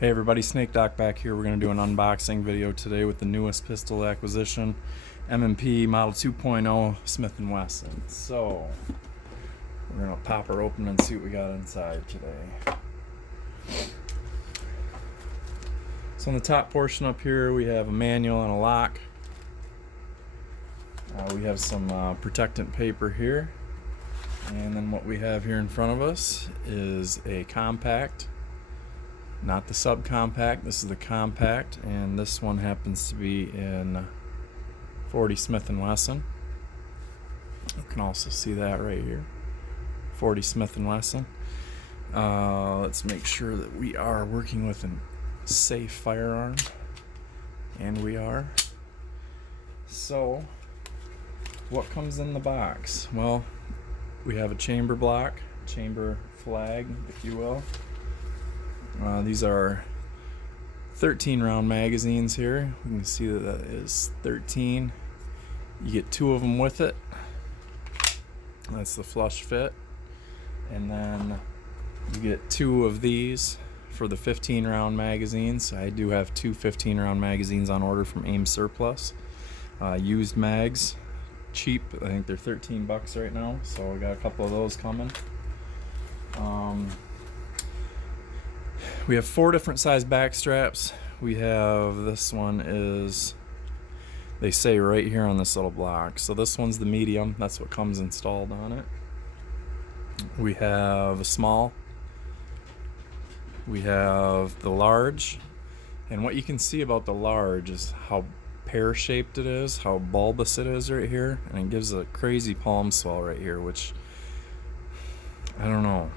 Hey everybody, Snake Doc back here. We're going to do an unboxing video today with the newest pistol acquisition, M&P Model 2.0 Smith & Wesson. So, we're going to pop her open and see what we got inside today. So in the top portion up here we have a manual and a lock. We have some protectant paper here. And then what we have here in front of us is a compact. Not the subcompact, this is the compact, and this one happens to be in 40 Smith & Wesson. You can also see that right here, 40 Smith & Wesson. Let's make sure that we are working with a safe firearm, and we are. So, what comes in the box? Well, we have a chamber block, chamber flag, if you will. These are 13 round magazines here. You can see that that is 13. You get 2 of them with it. That's the flush fit. And then you get 2 of these for the 15 round magazines. I do have 2 15 round magazines on order from AIM Surplus. Used mags, cheap. I think they're $13 right now. So I got a couple of those coming. We have 4 different size back straps. We have, this one is, they say right here on this little block. So this one's the medium, that's what comes installed on it. We have a small. We have the large. And what you can see about the large is how pear-shaped it is, how bulbous it is right here. And it gives a crazy palm swell right here, which, I don't know.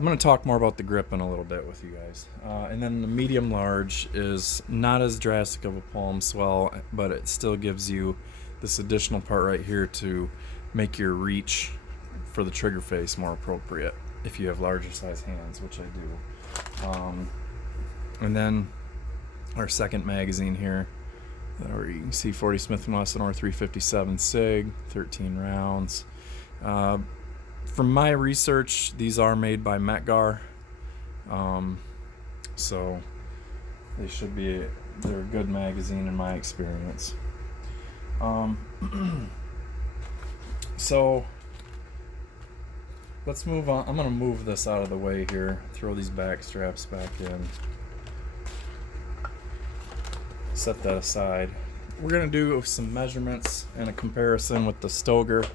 I'm going to talk more about the grip in a little bit with you guys. And then the medium large is not as drastic of a palm swell, but it still gives you this additional part right here to make your reach for the trigger face more appropriate if you have larger size hands, which I do. And then our second magazine here, where you can see 40 Smith & Wesson or 357 SIG, 13 rounds. From my research, these are made by Metgar, so they should be, they're a good magazine in my experience. So let's move on. I'm going to move this out of the way here, throw these back straps back in, set that aside. We're going to do some measurements and a comparison with the Stoeger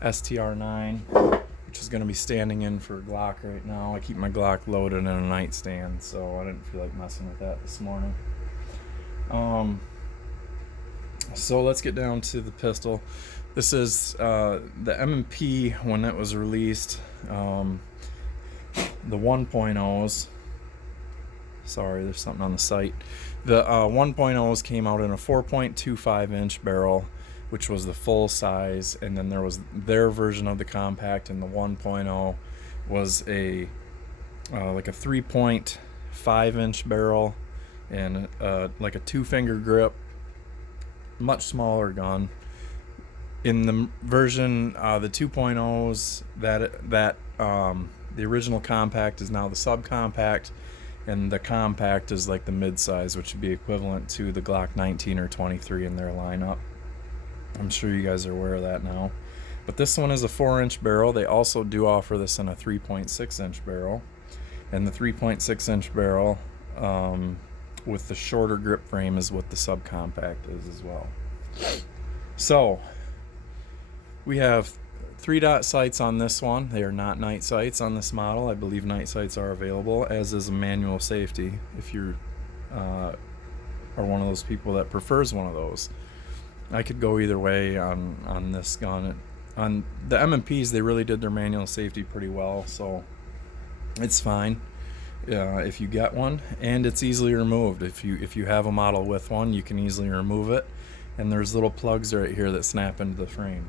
STR-9, which is going to be standing in for Glock right now. I keep my Glock loaded in a nightstand, so I didn't feel like messing with that this morning. So let's get down to the pistol. This is the M&P when it was released, the 1.0s. Sorry, there's something on the site. The 1.0s came out in a 4.25 inch barrel, which was the full size, and then there was their version of the compact, and the 1.0 was a like a 3.5 inch barrel and like a 2-finger grip, much smaller gun. In the version the 2.0s, the original compact is now the subcompact, and the compact is like the mid-size, which would be equivalent to the Glock 19 or 23 in their lineup. I'm sure you guys are aware of that now. But this one is a 4-inch barrel. They also do offer this in a 3.6 inch barrel. And the 3.6 inch barrel with the shorter grip frame is what the subcompact is as well. So we have 3-dot sights on this one. They are not night sights on this model. I believe night sights are available, as is a manual safety if you are one of those people that prefers one of those. I could go either way on this gun. On the M&Ps, they really did their manual safety pretty well, so it's fine if you get one, and it's easily removed. If you have a model with one, you can easily remove it, and there's little plugs right here that snap into the frame,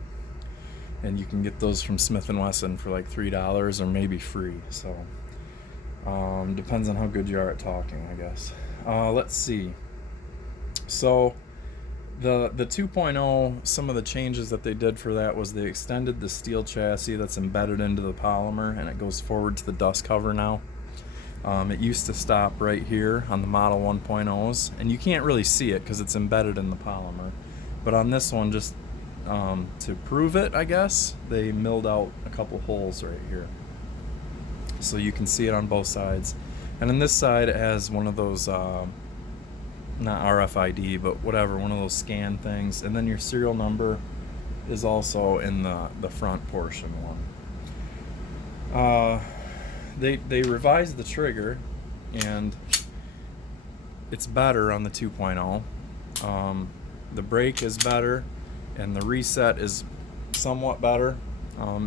and you can get those from Smith & Wesson for like $3 or maybe free. So depends on how good you are at talking, I guess. Let's see. So the 2.0, some of the changes that they did for that was they extended the steel chassis that's embedded into the polymer, and it goes forward to the dust cover now. It used to stop right here on the Model 1.0s, and you can't really see it because it's embedded in the polymer. But on this one, just to prove it, I guess, they milled out a couple holes right here. So you can see it on both sides. And on this side, it has one of those, not RFID, but whatever, one of those scan things. And then your serial number is also in the front portion one. They revised the trigger, and it's better on the 2.0. The brake is better, and the reset is somewhat better.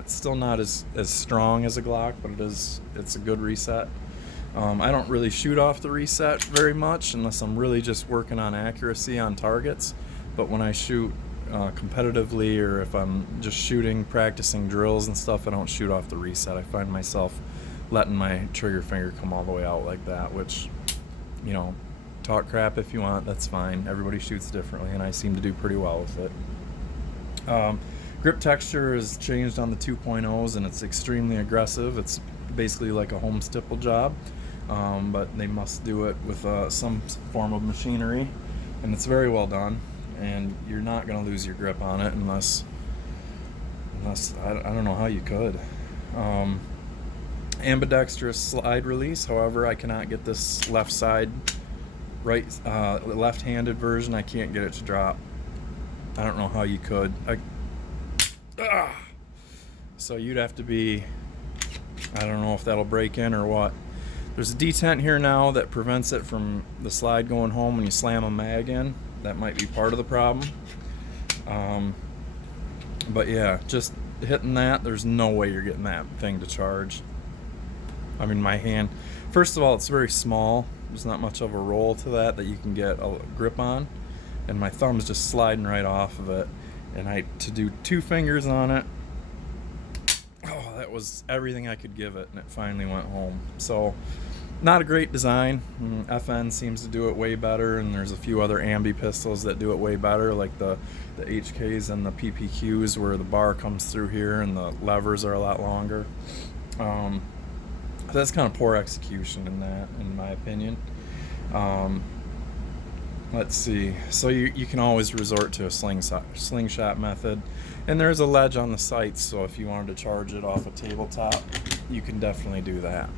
It's still not as strong as a Glock, but it's a good reset. I don't really shoot off the reset very much unless I'm really just working on accuracy on targets. But when I shoot competitively, or if I'm just shooting, practicing drills and stuff, I don't shoot off the reset. I find myself letting my trigger finger come all the way out like that, which, you know, talk crap if you want, that's fine. Everybody shoots differently, and I seem to do pretty well with it. Grip texture is changed on the 2.0s, and it's extremely aggressive. It's basically like a home stipple job, but they must do it with some form of machinery, and it's very well done, and you're not going to lose your grip on it unless I don't know how you could. Ambidextrous slide release, however, I cannot get this left side, left-handed version, I can't get it to drop. I don't know how you could. So you'd have to be, I don't know if that'll break in or what. There's a detent here now that prevents it from the slide going home when you slam a mag in. That might be part of the problem. But yeah, just hitting that, there's no way you're getting that thing to charge. I mean, my hand, first of all, it's very small. There's not much of a roll to that you can get a grip on, and my thumb's just sliding right off of it. And to do 2 fingers on it, oh, that was everything I could give it, and it finally went home. So, not a great design. FN seems to do it way better, and there's a few other ambi pistols that do it way better, like the HKs and the PPQs, where the bar comes through here and the levers are a lot longer. That's kind of poor execution in that, in my opinion. Let's see. So you can always resort to a slingshot method, and there's a ledge on the sights, so if you wanted to charge it off a tabletop, you can definitely do that.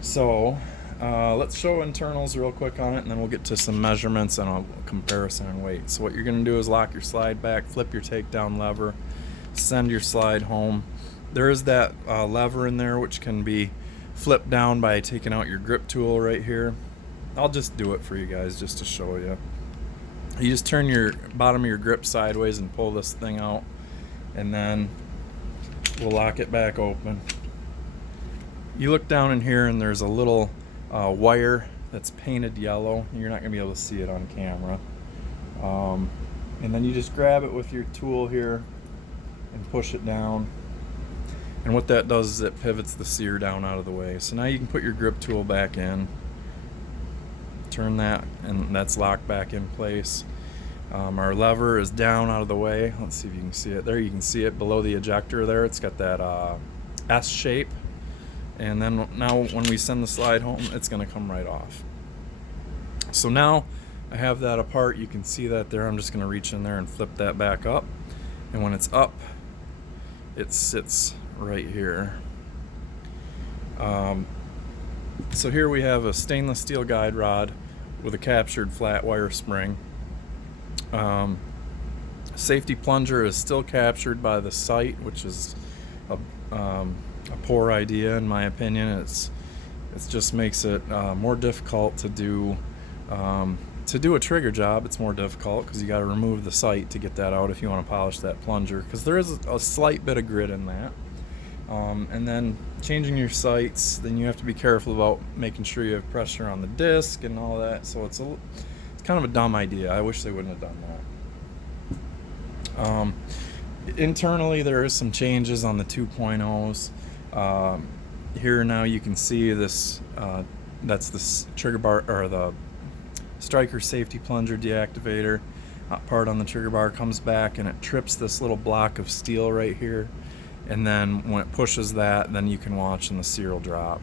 So let's show internals real quick on it, and then we'll get to some measurements and a comparison and weight. So what you're going to do is lock your slide back, flip your takedown lever, send your slide home. There is that lever in there which can be flipped down by taking out your grip tool right here. I'll just do it for you guys just to show you. You just turn your bottom of your grip sideways and pull this thing out, and then we'll lock it back open. You look down in here, and there's a little wire that's painted yellow. You're not going to be able to see it on camera. And then you just grab it with your tool here and push it down. And what that does is it pivots the sear down out of the way. So now you can put your grip tool back in. Turn that, and that's locked back in place. Our lever is down out of the way. Let's see if you can see it. There you can see it below the ejector there. It's got that S shape. And then now when we send the slide home, it's going to come right off. So now I have that apart. You can see that there. I'm just going to reach in there and flip that back up. And when it's up, it sits right here. So here we have a stainless steel guide rod with a captured flat wire spring. Safety plunger is still captured by the sight, which is a poor idea in my opinion. It just makes it more difficult to do a trigger job. It's more difficult because you got to remove the sight to get that out if you want to polish that plunger, because there is a slight bit of grit in that. And then changing your sights, then you have to be careful about making sure you have pressure on the disc and all that. So it's kind of a dumb idea. I wish they wouldn't have done that. Internally, there is some changes on the 2.0s. Here now you can see this. That's the trigger bar, or the striker safety plunger deactivator. Part on the trigger bar comes back, and it trips this little block of steel right here. And then when it pushes that, then you can watch and the sear will drop.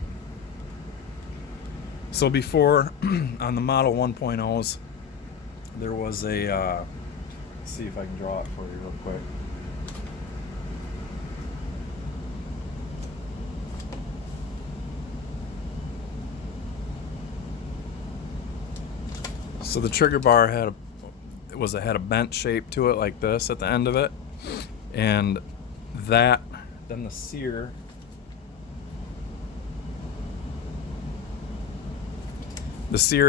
So before, on the Model 1.0s, there was a, let's see if I can draw it for you real quick. So the trigger bar had a bent shape to it like this at the end of it, and then the sear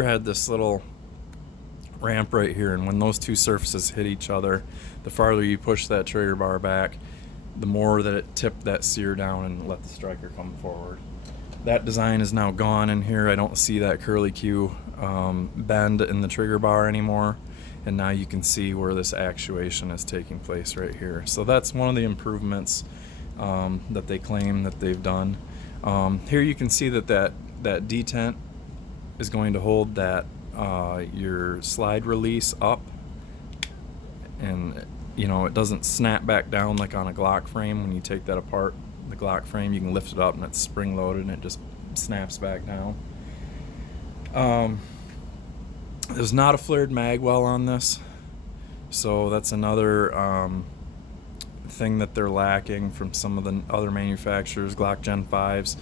had this little ramp right here, and when those two surfaces hit each other, the farther you push that trigger bar back, the more that it tipped that sear down and let the striker come forward. That design is now gone in here. I don't see that curly Q bend in the trigger bar anymore, and now you can see where this actuation is taking place right here. So that's one of the improvements that they claim that they've done. Here you can see that detent is going to hold that your slide release up, and it doesn't snap back down like on a Glock frame. When you take that apart, the Glock frame, you can lift it up and it's spring loaded and it just snaps back down. There's not a flared mag well on this, so that's another thing that they're lacking from some of the other manufacturers. Glock Gen 5s,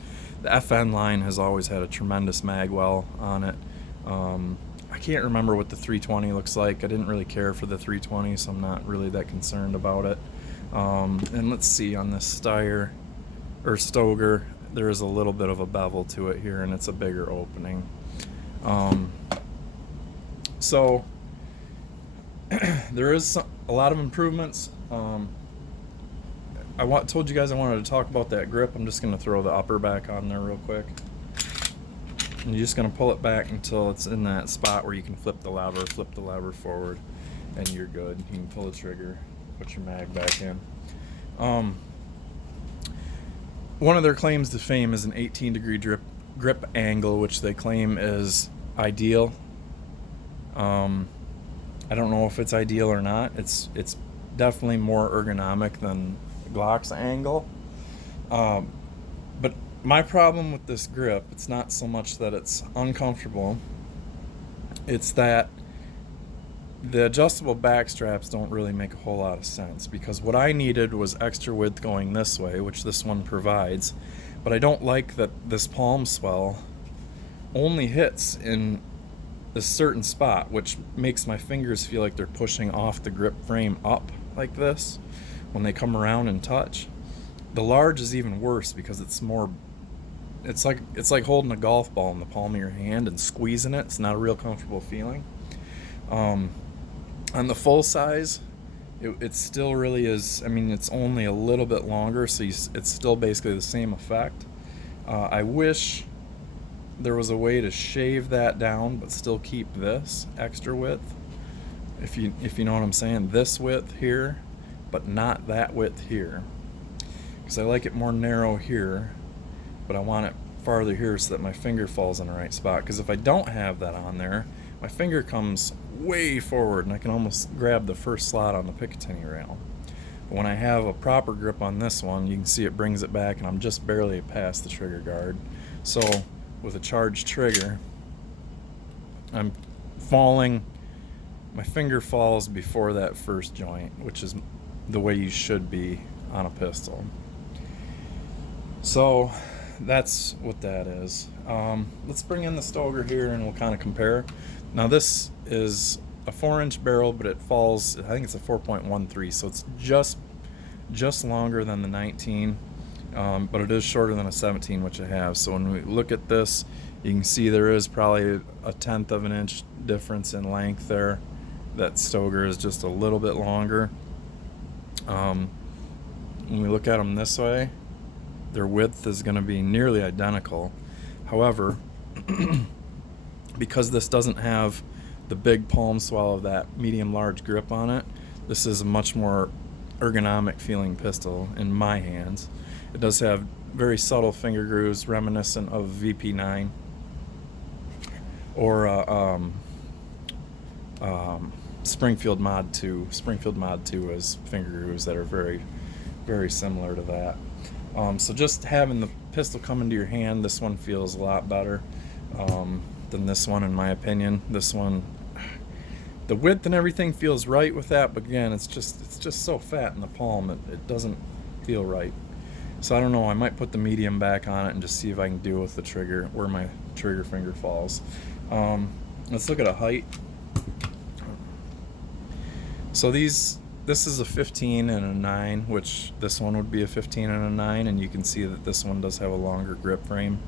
the FN line has always had a tremendous mag well on it. I can't remember what the 320 looks like. I didn't really care for the 320, so I'm not really that concerned about it. And let's see, on this Stoeger, there is a little bit of a bevel to it here, and it's a bigger opening. So there is a lot of improvements. Told you guys I wanted to talk about that grip. I'm just going to throw the upper back on there real quick. And you're just going to pull it back until it's in that spot where you can flip the lever forward, and you're good. You can pull the trigger, put your mag back in. One of their claims to fame is an 18-degree grip angle, which they claim is ideal. I don't know if it's ideal or not. It's definitely more ergonomic than Glock's angle. But my problem with this grip, it's not so much that it's uncomfortable, it's that the adjustable back straps don't really make a whole lot of sense, because what I needed was extra width going this way, which this one provides, but I don't like that this palm swell only hits in a certain spot, which makes my fingers feel like they're pushing off the grip frame up like this when they come around and touch. The large is even worse because it's like holding a golf ball in the palm of your hand and squeezing it. It's not a real comfortable feeling. On the full size, it still really is. I mean, it's only a little bit longer, so it's still basically the same effect. I wish there was a way to shave that down but still keep this extra width, if you know what I'm saying. This width here, but not that width here, because I like it more narrow here, but I want it farther here so that my finger falls in the right spot. Because if I don't have that on there, my finger comes way forward and I can almost grab the first slot on the Picatinny rail. But when I have a proper grip on this one, you can see it brings it back, and I'm just barely past the trigger guard. So with a charged trigger, I'm falling, my finger falls before that first joint, which is the way you should be on a pistol. So that's what that is. Let's bring in the Stoeger here and we'll kind of compare. Now this is a 4-inch barrel, but it falls, I think it's a 4.13, so it's just longer than the 19. But it is shorter than a 17, which I have. So when we look at this, you can see there is probably a 1/10 of an inch difference in length there. That Stoeger is just a little bit longer. When we look at them this way, their width is going to be nearly identical. However, because this doesn't have the big palm swell of that medium-large grip on it, this is a much more ergonomic feeling pistol in my hands. It does have very subtle finger grooves reminiscent of VP9 or Springfield Mod 2. Springfield Mod 2 has finger grooves that are very, very similar to that. So just having the pistol come into your hand, this one feels a lot better. than this one, in my opinion. This one, the width and everything feels right with that, but again, it's just so fat in the palm, it doesn't feel right. So I don't know, I might put the medium back on it and just see if I can deal with the trigger, where my trigger finger falls. Let's look at a height. So this is a 15 and a 9, which this one would be a 15 and a 9, and you can see that this one does have a longer grip frame.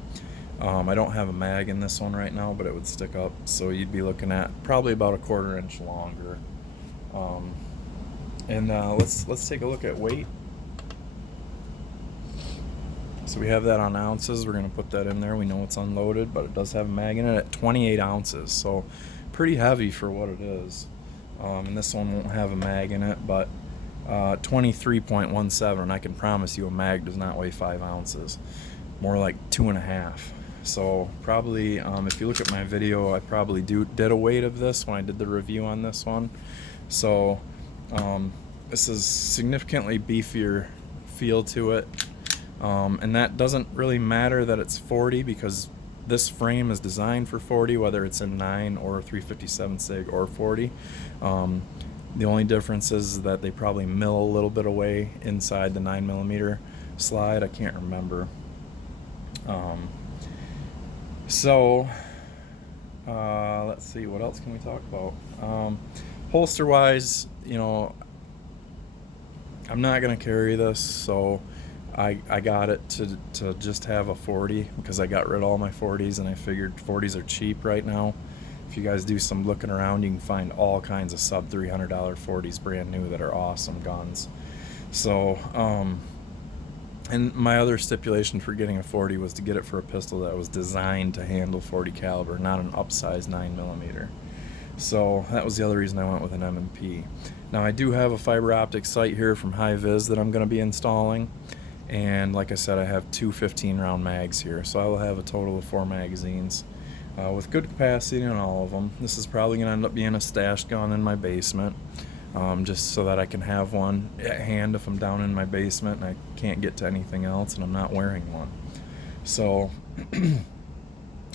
I don't have a mag in this one right now, but it would stick up, so you'd be looking at probably about a 1/4 inch longer. Let's take a look at weight. So we have that on ounces. We're going to put that in there. We know it's unloaded, but it does have a mag in it at 28 ounces, so pretty heavy for what it is. And this one won't have a mag in it, but 23.17. I can promise you a mag does not weigh 5 ounces, more like 2.5. So probably, if you look at my video, I probably did a weight of this when I did the review on this one. So this is significantly beefier feel to it. And that doesn't really matter that it's 40, because this frame is designed for 40, whether it's in 9 or 357 SIG or 40. The only difference is that they probably mill a little bit away inside the 9mm slide. I can't remember. Let's see, what else can we talk about? Holster wise, I'm not going to carry this, so I got it to just have a 40, because I got rid of all my 40s, and I figured 40s are cheap right now. If you guys do some looking around, you can find all kinds of sub $300 40s brand new that are awesome guns. So and my other stipulation for getting a 40 was to get it for a pistol that was designed to handle 40 caliber, not an upsized 9mm. So that was the other reason I went with an M&P. Now I do have a fiber optic sight here from High Vis that I'm going to be installing, and like I said, I have two 15-round mags here, so I will have a total of 4 magazines with good capacity in all of them. This is probably going to end up being a stash gun in my basement, just so that I can have one at hand if I'm down in my basement and I can't get to anything else and I'm not wearing one. So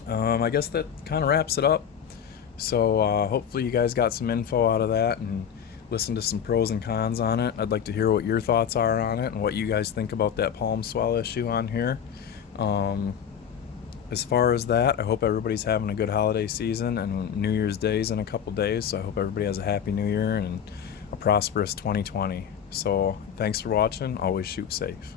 I guess that kind of wraps it up. So hopefully you guys got some info out of that and listened to some pros and cons on it. I'd like to hear what your thoughts are on it and what you guys think about that palm swell issue on here. As far as that, I hope everybody's having a good holiday season, and New Year's Day's in a couple days, so I hope everybody has a happy New Year and a prosperous 2020. So thanks for watching. Always shoot safe.